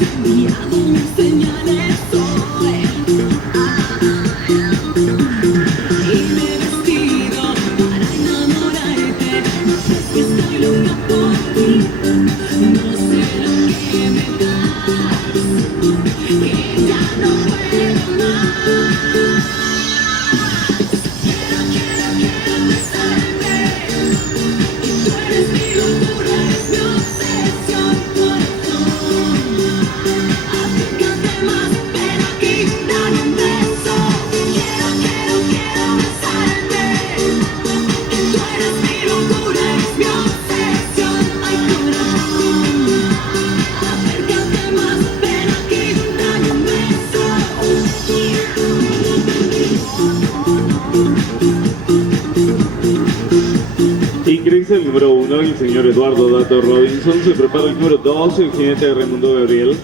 enviado mis señales hoy. Y me he vestido para enamorarte. Es que estoy loca por ti. No sé lo que me das, que ya no puedo más. Quiero besarte. Y tú eres mi locura, eres mi obsesión, corazón. Acércate más, ven aquí, dame un beso. Quiero besarte. Y tú eres mi locura, eres mi obsesión, ay corazón. Acércate más, ven aquí, dame un beso. Ingresa el número 1, el señor Eduardo Dato Robinson. Se prepara el número 2, el jinete de Raimundo Gabriel.